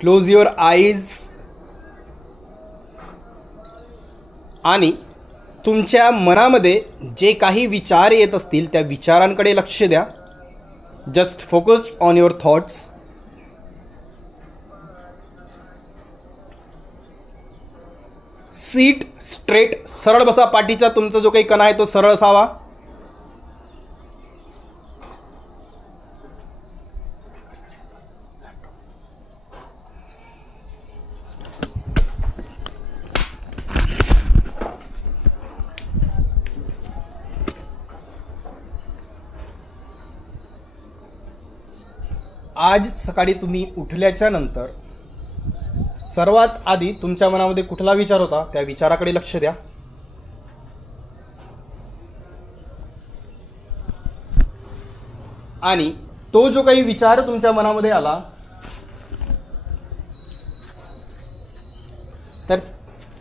Close your eyes आणि तुमच्या मनामध्ये जे काही विचार येत असतील त्या विचारांकडे लक्ष द्या. Just focus on your thoughts sit straight सरळ बसा. पाठीचा तुमचा जो काही कणा आहे तो सरळ असावा. आज सकाळी तुम्ही उठल्याच्या नंतर सर्वात आधी तुमच्या मनामध्ये कुठला विचार होता? त्या विचाराकडे लक्ष द्या. आणि तो जो काही विचार तुमच्या मनामध्ये आला तर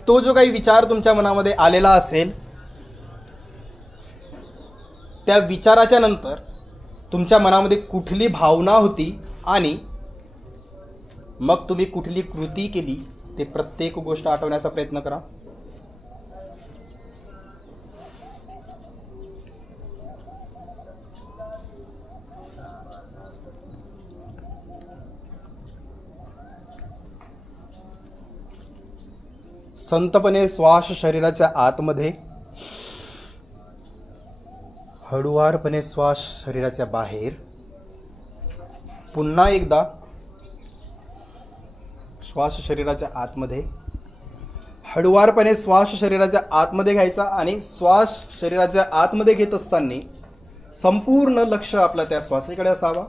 तो जो काही विचार तुमच्या मनामध्ये आलेला असेल त्या विचाराच्या नंतर तुमच्या मनामध्ये कुठली भावना होती आणि मग तुम्ही कुठली कृती केली? ते प्रत्येक गोष्ट आठवण्याचा प्रयत्न करा. संतपणे श्वास शरीराच्या आतमध्ये हळुवारपणे श्वास शरीराच्या बाहेर. पुन्हा एकदा श्वास शरीराच्या आतमध्ये. हळुवारपणे श्वास शरीराच्या आतमध्ये घ्यायचा आणि श्वास शरीराच्या आतमध्ये घेत असताना संपूर्ण लक्ष आपलं त्या श्वासाकडे असावा.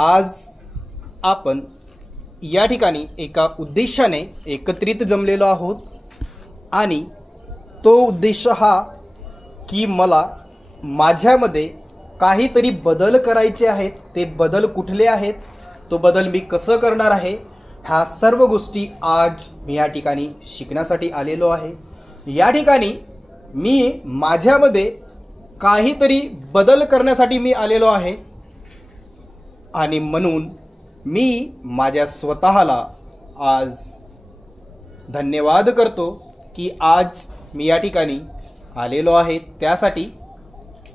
आज आपण या ठिकाणी एका उद्देशाने एकत्रित जमलेलो आहोत आणि तो उद्देश हा की मला माझ्यामध्ये काहीतरी बदल करायचे आहेत ते बदल कुठले आहेत तो बदल मी कसं करणार आहे ह्या सर्व गोष्टी आज मी या ठिकाणी शिकण्यासाठी आलेलो आहे. या ठिकाणी मी माझ्यामध्ये काहीतरी बदल करण्यासाठी मी आलेलो आहे. आणि म्हणून मी माझ्या स्वतःला आज धन्यवाद करतो की आज मी या ठिकाणी आलेलो आहे. त्यासाठी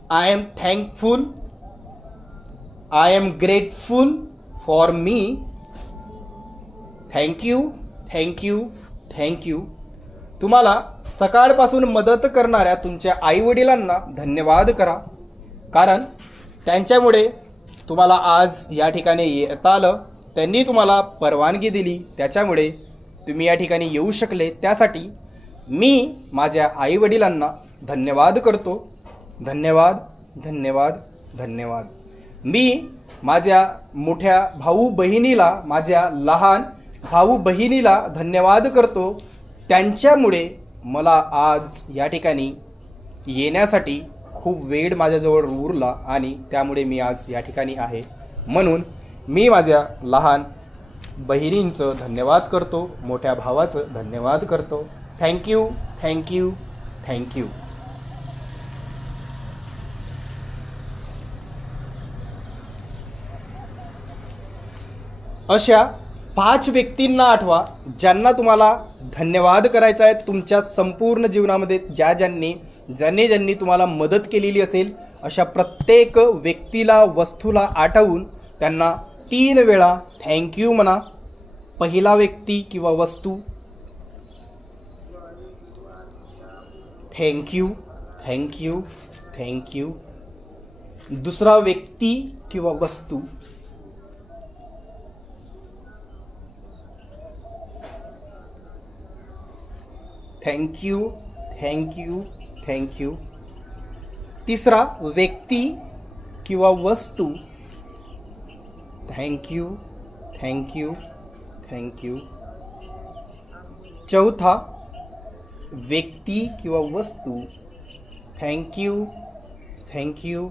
I am thankful I am grateful for me thank you thank you thank you तुम्हाला सकाळपासून मदत करणाऱ्या तुमच्या आईवडिलांना धन्यवाद करा. कारण त्यांच्यामुळे तुम्हाला आज या ठिकाणी येता आलं त्यांनी तुम्हाला परवानगी दिली. त्याच्यामुळे तुम्ही या ठिकाणी येऊ शकले. त्यासाठी मी माझ्या आईवडिलांना धन्यवाद करतो. धन्यवाद धन्यवाद धन्यवाद. मी माझ्या मोठ्या भाऊ बहिणीला माझ्या लहान भाऊ बहिणीला धन्यवाद करतो. त्यांच्यामुळे मला आज या ठिकाणी येण्यासाठी खूप वेळ माझ्याजवळ उरला आणि त्यामुळे मी आज या ठिकाणी आहे. म्हणून मी माझ्या लहान बहिणींचं धन्यवाद करतो मोठ्या भावाचं धन्यवाद करतो. थँक्यू थँक्यू थँक्यू अशा पाच व्यक्तींना आठवा ज्यांना तुम्हाला धन्यवाद करायचा आहे तुमच्या संपूर्ण जीवनामध्ये ज्या ज्यांनी ज्यांनी ज्यांनी तुम्हाला मदत केलेली असेल अशा प्रत्येक व्यक्तीला वस्तूला आठवून त्यांना तीन वेळा थँक्यू म्हणा. पहिला व्यक्ती किंवा वस्तू थँक्यू थँक्यू थँक्यू दुसरा व्यक्ती किंवा वस्तू थँक्यू थँक्यू थँक्यू तिसरा व्यक्ती किंवा वस्तू. थँक्यू थँक्यू थँक्यू चौथा व्यक्ती किंवा वस्तू. थँक्यू थँक्यू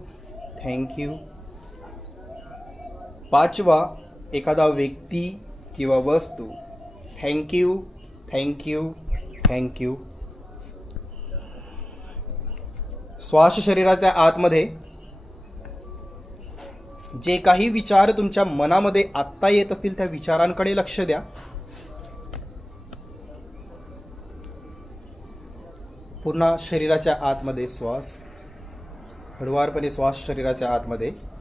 थँक्यू पाचवा एखादा व्यक्ती किंवा वस्तू. थँक्यू थँक्यू थँक्यू श्वास शरीराच्या आतमध्ये. जे काही विचार तुमच्या मनामध्ये आत्ता येत असतील त्या विचारांकडे लक्ष द्या. पुन्हा शरीराच्या आतमध्ये श्वास. हळुवारपणे श्वास शरीराच्या आतमध्ये.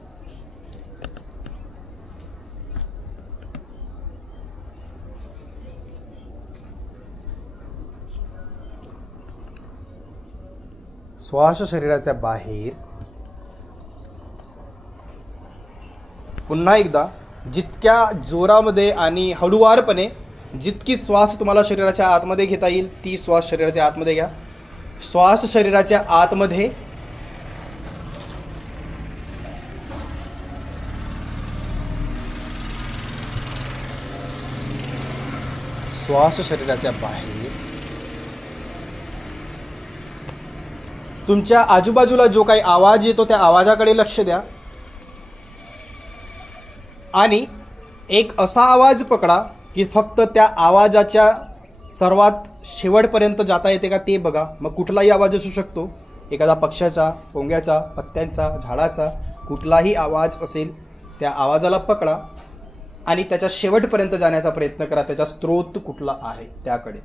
श्वास शरीराच्या बाहेर. पुन्हा एकदा जितक्या जोरामध्ये आणि हळुवारपणे जितकी श्वास तुम्हाला शरीराच्या आतमध्ये घेता येईल ती श्वास शरीराच्या आतमध्ये घ्या. श्वास शरीराच्या आतमध्ये. श्वास शरीराच्या बाहेर. तुमच्या आजूबाजूला जो काही आवाज येतो त्या आवाजाकडे लक्ष द्या. आणि एक असा आवाज पकडा की फक्त त्या आवाजाच्या सर्वात शेवटपर्यंत जाता येते का ते बघा. मग कुठलाही आवाज असू शकतो. एखादा पक्ष्याचा पोंग्याचा पत्त्यांचा झाडाचा कुठलाही आवाज असेल त्या आवाजाला पकडा आणि त्याच्या शेवटपर्यंत जाण्याचा प्रयत्न करा. त्याचा स्रोत कुठला आहे त्याकडे.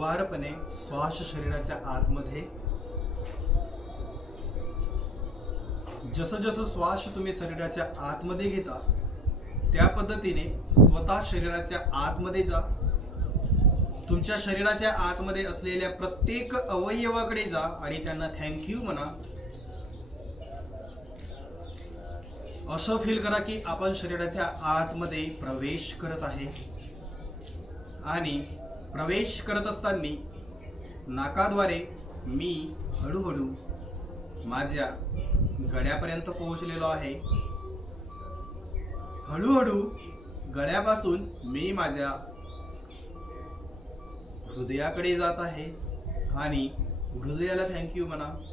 हळुवारपणे श्वास शरीराच्या आतमध्ये. जसं जसं श्वास तुम्ही शरीराच्या आतमध्ये घेता त्या पद्धतीने स्वतः शरीराच्या आतमध्ये जा. तुमच्या शरीराच्या आतमध्ये असलेल्या प्रत्येक अवयवाकडे जा आणि त्यांना थँक्यू म्हणा. असं फील करा की आपण शरीराच्या आतमध्ये प्रवेश करत आहे. आणि प्रवेश करत असताना नाकाद्वारे मी हळूहळू माझ्या गळ्यापर्यंत पोहोचलेलो आहे. हळूहळू गळ्यापासून मी माझ्या हृदयाकडे जात आहे आणि हृदयाला थँक्यू म्हणा.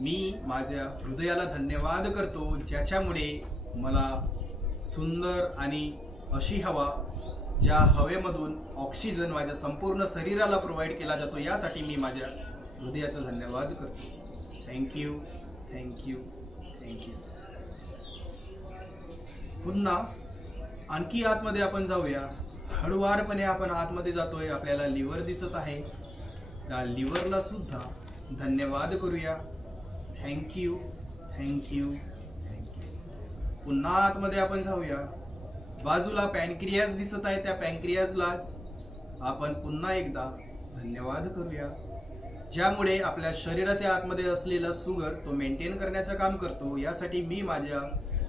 मी माझ्या हृदयाला धन्यवाद करतो ज्याच्यामुळे मला सुंदर आणि अशी हवा ज्या हवेमधून ऑक्सिजन माझ्या संपूर्ण शरीराला प्रोव्हाइड केला जातो यासाठी मी माझ्या हृदयाचा धन्यवाद करतो. थँक्यू थँक्यू थँक्यू पुन्हा आणखी आतमध्ये आपण जाऊया. हळुवारपणे आपण आतमध्ये जातोय आपल्याला लिव्हर दिसत आहे. त्या लिव्हरला सुद्धा धन्यवाद करूया. थँक्यू थँक्यू थँक्यू पुन्हा आतमध्ये आपण जाऊया. बाजूला पॅनक्रियाज दिसत आहे त्या पॅनक्रियाजलाच आपण पुन्हा एकदा धन्यवाद करूया. ज्यामुळे आपल्या शरीराच्या आतमध्ये असलेला सुगर तो मेंटेन करण्याचं काम करतो. यासाठी मी माझ्या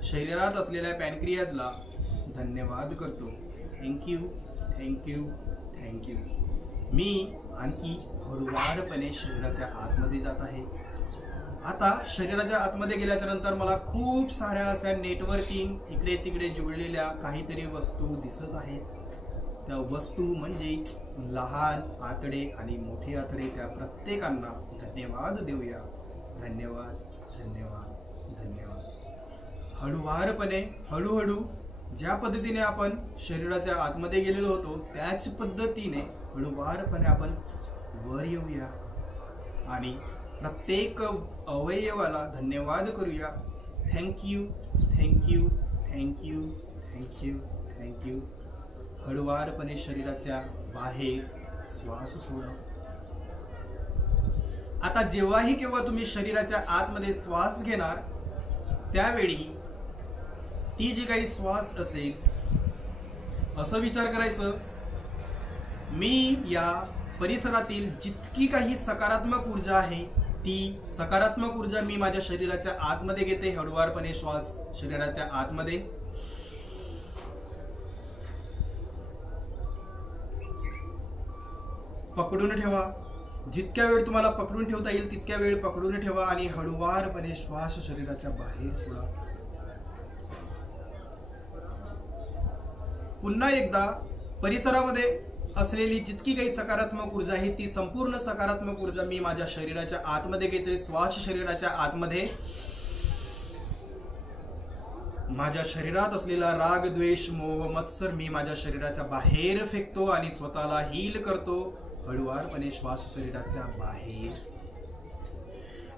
शरीरात असलेल्या पॅनक्रियाजला धन्यवाद करतो. थँक्यू थँक्यू थँक्यू मी आणखी हळुवारपणे शरीराच्या आतमध्ये जात आहे. आता शरीराच्या आतमध्ये गेल्याच्यानंतर मला खूप साऱ्या अशा नेटवर्किंग इकडे तिकडे जुळलेल्या काहीतरी वस्तू दिसत आहेत. त्या वस्तू म्हणजेच लहान आतडे आणि मोठे आतडे. त्या प्रत्येकांना धन्यवाद देऊया. धन्यवाद धन्यवाद धन्यवाद. हळूवारपणे हळूहळू ज्या पद्धतीने आपण शरीराच्या आतमध्ये गेलेलो होतो त्याच पद्धतीने हळूवारपणे आपण वर येऊया. आणि प्रत्येक अवयवाला धन्यवाद करूया. Thank you thank you thank you thank you thank you हळुवारपणे शरीराच्या बाहेर श्वास सोडा. आता जेव्हाही केव्हा तुम्ही शरीराच्या आतमध्ये श्वास घेणार त्यावेळी ती जी काही श्वास असेल असं विचार करायचं मी या परिसरातील जितकी काही सकारात्मक ऊर्जा आहे ती सकारात्मक ऊर्जा मी माझ्या शरीराच्या आतमध्ये घेते हळुवारपणे श्वास शरीराच्या आतमध्ये. पकडून ठेवा. जितक्या वेळ तुम्हाला पकडून ठेवता येईल तितक्या वेळ पकडून ठेवा आणि हळुवारपणे श्वास शरीराच्या बाहेर सोडा. पुन्हा एकदा परिसरामध्ये असलेली जितकी काही सकारात्मक ऊर्जा आहे ती संपूर्ण सकारात्मक ऊर्जा मी माझ्या शरीराच्या आतमध्ये घेते श्वास शरीराच्या आतमध्ये. माझ्या शरीरात असलेला राग द्वेष मोह मत्सर मी माझ्या शरीराच्या बाहेर फेकतो आणि स्वतःला हील करतो. हळुवारपणे श्वास शरीराच्या बाहेर.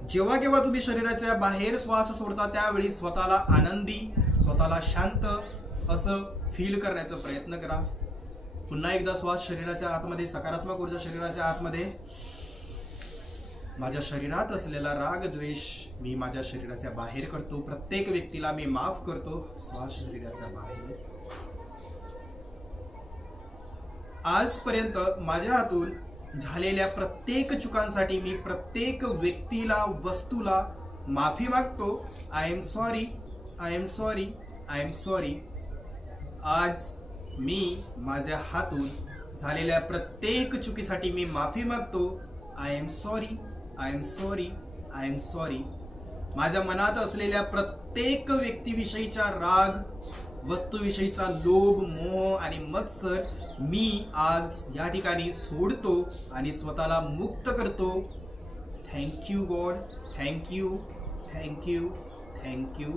जेव्हा केव्हा तुम्ही शरीराच्या बाहेर श्वास सोडता त्यावेळी स्वतःला आनंदी स्वतःला शांत असं फील करण्याचा प्रयत्न करा. पुन्हा एकदा श्वास शरीराच्या आतमध्ये सकारात्मक ऊर्जा शरीराच्या आतमध्ये. माझ्या शरीरात असलेला राग द्वेष मी माझ्या शरीराच्या बाहेर करतो. प्रत्येक व्यक्तीला मी माफ करतो. श्वास शरीराच्या बाहेर. आजपर्यंत माझ्या हातून झालेल्या प्रत्येक चुकांसाठी मी प्रत्येक व्यक्तीला वस्तूला माफी मागतो. I am sorry I am sorry I am sorry आज मी माझ्या हातून झालेल्या प्रत्येक चुकीसाठी मी माफी मागतो. I am sorry I am sorry I am sorry माझ्या मनात असलेल्या प्रत्येक व्यक्तीविषयीचा राग वस्तूविषयीचा लोभ मोह आणि मत्सर मी आज या ठिकाणी सोडतो आणि स्वतःला मुक्त करतो. Thank you God thank you thank you thank you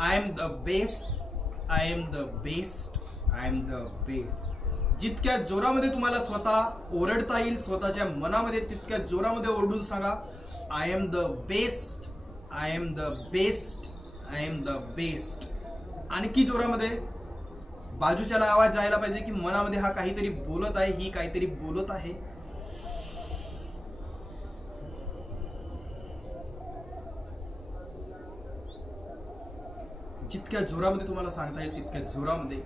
I am the best I am the best I am the best जितक्या जोरामध्ये तुम्हाला स्वतः ओरडता येईल स्वतःच्या मनामध्ये तितक्या जोरामध्ये ओरडून सांगा I am the best I am the best I am the best आणखी जोरामध्ये बाजूच्याला आवाज जायला पाहिजे की मनामध्ये हा काहीतरी बोलत आहे ही काहीतरी बोलत आहे. जितक्या जोरामध्ये तुम्हाला सांगता येईल तितक्या जोरामध्ये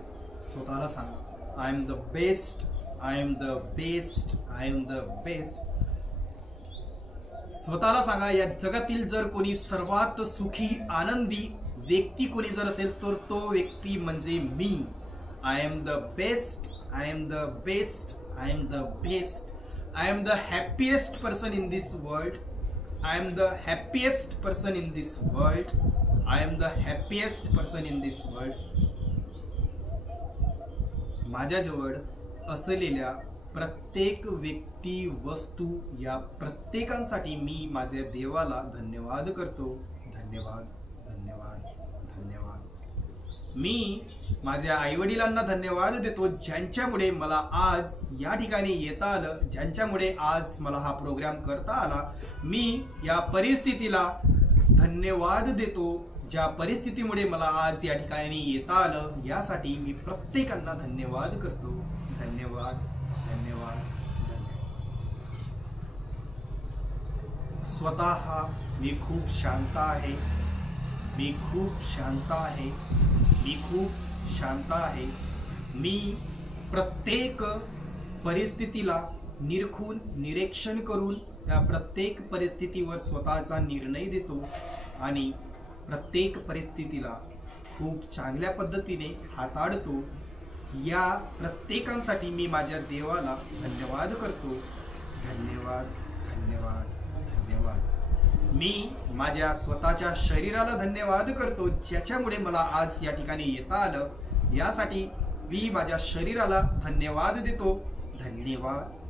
स्वतःला सांगा. I am the best I am the best I am the best स्वतःला सांगा या जगातील जर कोणी सर्वात सुखी आनंदी व्यक्ती कोणी जर असेल तर तो व्यक्ती म्हणजे मी. I am the best I am the best I am the best I am the happiest person in this world I am the happiest person in this world I am the happiest person in this world माझ्याजवळ असलेल्या प्रत्येक व्यक्ती वस्तू या प्रत्येकांसाठी मी माझ्या देवाला धन्यवाद करतो. धन्यवाद धन्यवाद धन्यवाद. मी माझ्या आईवडिलांना धन्यवाद देतो ज्यांच्यामुळे मला आज या ठिकाणी येता आलं ज्यांच्यामुळे आज मला हा प्रोग्राम करता आला. मी या परिस्थितीला धन्यवाद देतो. ज्या परिस्थितीमुळे मला आज या ठिकाणी येता आलं यासाठी मी प्रत्येकांना धन्यवाद करतो. धन्यवाद धन्यवाद धन्यवाद. स्वतः मी खूप शांत आहे. मी खूप शांत आहे. मी खूप शांत आहे. मी प्रत्येक परिस्थितीला निरखून निरीक्षण करून त्या प्रत्येक परिस्थितीवर स्वतःचा निर्णय देतो आणि प्रत्येक परिस्थितीला खूप चांगल्या पद्धतीने हाताळतो. या प्रत्येकांसाठी मी माझ्या देवाला धन्यवाद करतो. धन्यवाद धन्यवाद धन्यवाद. मी माझ्या स्वतःच्या शरीराला धन्यवाद करतो ज्याच्यामुळे मला आज या ठिकाणी येता आलं. यासाठी मी माझ्या शरीराला धन्यवाद देतो. धन्यवाद.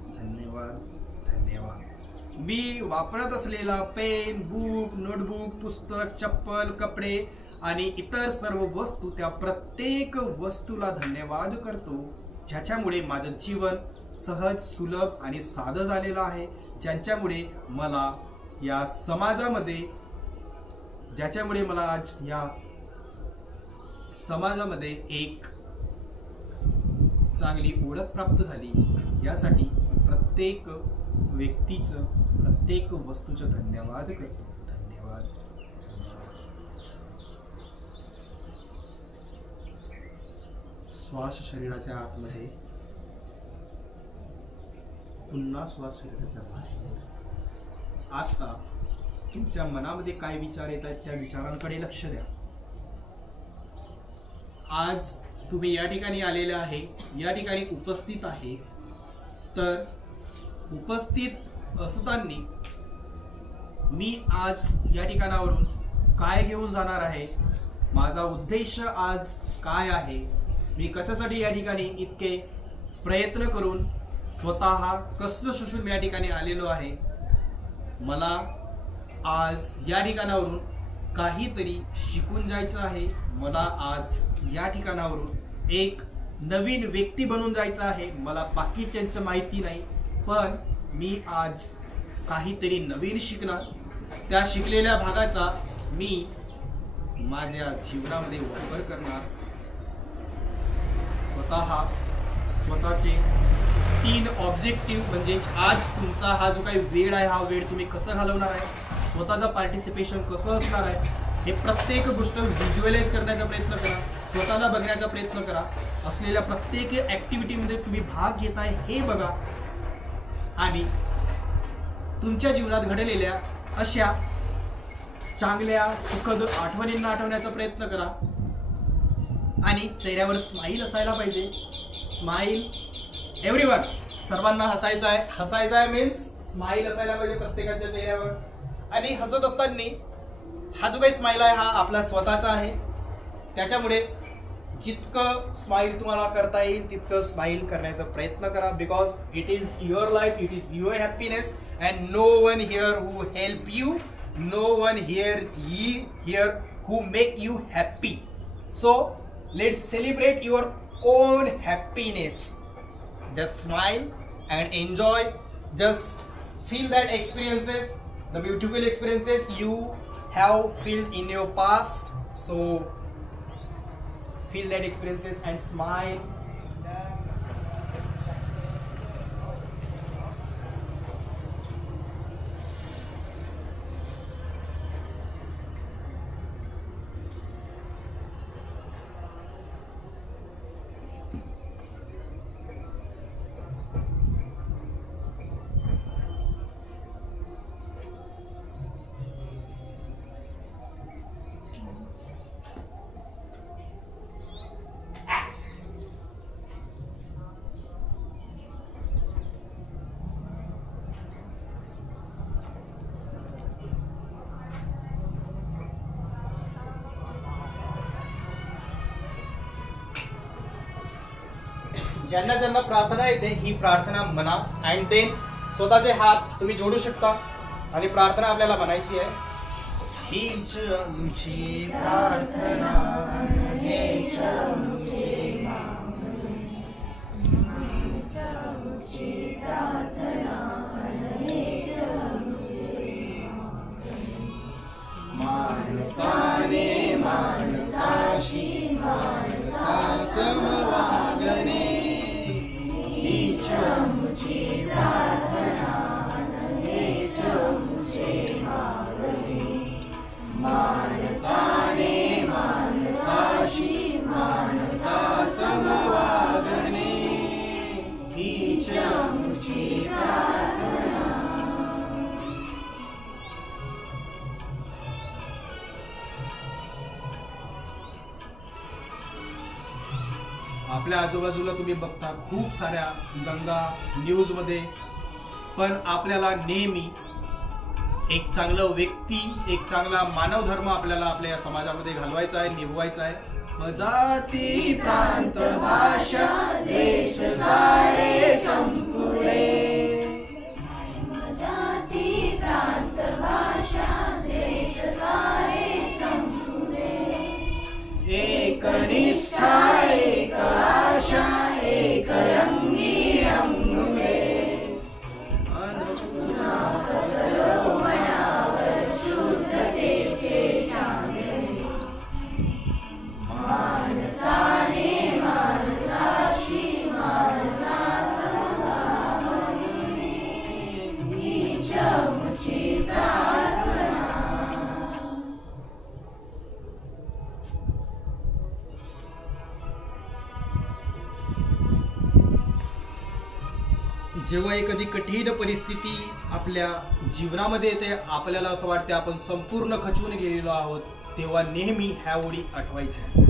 मी वापरत असलेला पेन बुक नोटबुक पुस्तक चप्पल कपडे आणि इतर सर्व वस्तू त्या प्रत्येक वस्तूला धन्यवाद करतो ज्याच्यामुळे माझं जीवन सहज सुलभ आणि साधं झालेलं आहे ज्यांच्यामुळे मला या समाजामध्ये ज्याच्यामुळे मला आज या समाजामध्ये एक चांगली ओळख प्राप्त झाली यासाठी प्रत्येक व्यक्तीचं प्रत्येक वस्तूचं धन्यवाद करतो. धन्यवाद. श्वास शरीराच्या आतमध्ये. पुन्हा श्वास शरीराच्या बाहेर. आता तुमच्या मनामध्ये काय विचार येत आहेत त्या विचारांकडे लक्ष द्या. आज तुम्ही या ठिकाणी आलेले आहे या ठिकाणी उपस्थित आहे. तर उपस्थित असताना मी आज या ठिकाणावरून काय घेऊन जाणार आहे? माझा उद्देश आज काय आहे? मी कशासाठी या ठिकाणी इतके प्रयत्न करून स्वतः कष्ट शोषून या ठिकाणी आलेलो आहे? मला आज या ठिकाणावरून काहीतरी शिकून जायचं आहे. मला आज या ठिकाणावरून एक नवीन व्यक्ती बनून जायचं आहे. मला बाकीच्यांचं माहिती नाही. पण मी आज काहीतरी नवीन शिकणार. त्या शिकलेल्या भागाचा मी माझ्या जीवनामध्ये वापर करणार. स्वतः स्वतःचे तीन ऑब्जेक्टिव्ह म्हणजे आज तुमचा हा जो काही वेळ आहे हा वेळ तुम्ही कसं घालवणार आहे स्वतःचं पार्टिसिपेशन कसं असणार आहे हे प्रत्येक गोष्ट व्हिज्युअलाइज करण्याचा प्रयत्न करा स्वतःला बघण्याचा प्रयत्न करा. असलेल्या प्रत्येक ॲक्टिव्हिटीमध्ये तुम्ही भाग घेताय हे बघा. आणि तुमच्या जीवनात घडलेल्या अशा चांगल्या सुखद आठवणींना आठवण्याचा प्रयत्न करा. आणि चेहऱ्यावर स्माईल असायला पाहिजे. स्माईल एव्हरीवन सर्वांना हसायचं आहे. हसायचं आहे मीन्स स्माईल असायला पाहिजे प्रत्येकाच्या चेहऱ्यावर. आणि हसत असताना हा जो काही स्माईल आहे हा आपला स्वतःचा आहे. त्याच्यामुळे जितकं स्माईल तुम्हाला करता येईल तितकं स्माईल करण्याचा प्रयत्न करा. Because it is your life it is your happiness and no one here who help you no one here he here who make you happy so let celebrate your own happiness just smile and enjoy just feel that experiences the beautiful experiences you have felt in your past. So feel that experiences and smile ज्यांना ज्यांना प्रार्थना येते ही प्रार्थना म्हणा and then स्वतःचे हात तुम्ही जोडू शकता. आणि प्रार्थना आपल्याला म्हणायची आहे. हीच आमची प्रार्थना आमची माणसाने माणसाशी माणसा समवा आजूबाजूला तुम्ही बघता खूप साऱ्या दंगा न्यूजमध्ये पण आपल्याला नेहमी एक चांगलं व्यक्ती एक चांगला मानव धर्म आपल्याला आपल्या समाजामध्ये घालवायचा आहे निभवायचा आहे. जाती प्रांत भाषा देश सारे जेव्हा एखादी कठीण परिस्थिती आपल्या जीवनामध्ये येते आपल्याला असं वाटते आपण संपूर्ण खचून गेलेलो आहोत तेव्हा नेहमी ह्या ओळी आठवायच्या.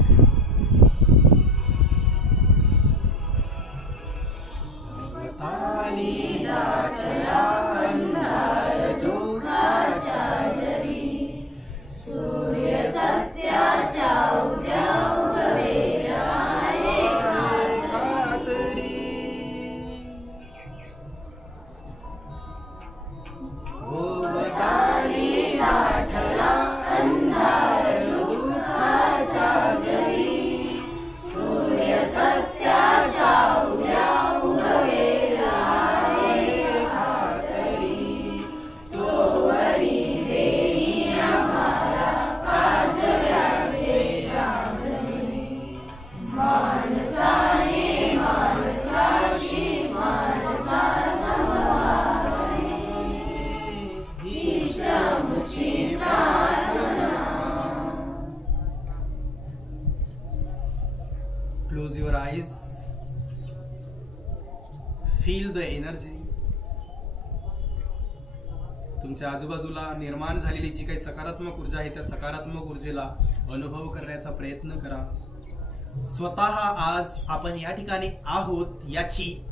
निर्माण झालेली जी काही सकारात्मक ऊर्जा आहे त्या सकारात्मक ऊर्जेला अनुभव करण्याचा प्रयत्न करा. स्वतः आज आपण या ठिकाणी आहोत याची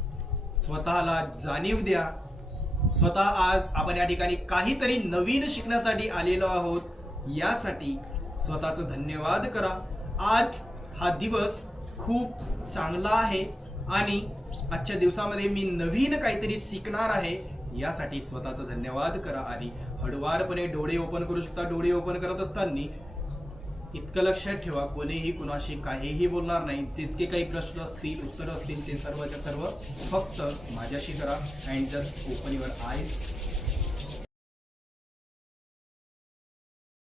स्वतःला जाणीव द्या. स्वतः आज आपण या ठिकाणी काहीतरी नवीन शिकण्यासाठी आलेलो आहोत. यासाठी स्वतःचं धन्यवाद करा. आज हा दिवस खूप चांगला आहे आणि आजच्या दिवसामध्ये मी नवीन काहीतरी शिकणार आहे. यासाठी स्वतःचं धन्यवाद करा आणि हळुवारपणे डोळे ओपन करू शकता. डोळे ओपन करत असताना इतकं लक्षात ठेवा कोणीही कुणाशी काहीही बोलणार नाही. जितके काही प्रश्न असतील उत्तर असतील ते सर्वच्या सर्व फक्त माझ्याशी करा. And just open your eyes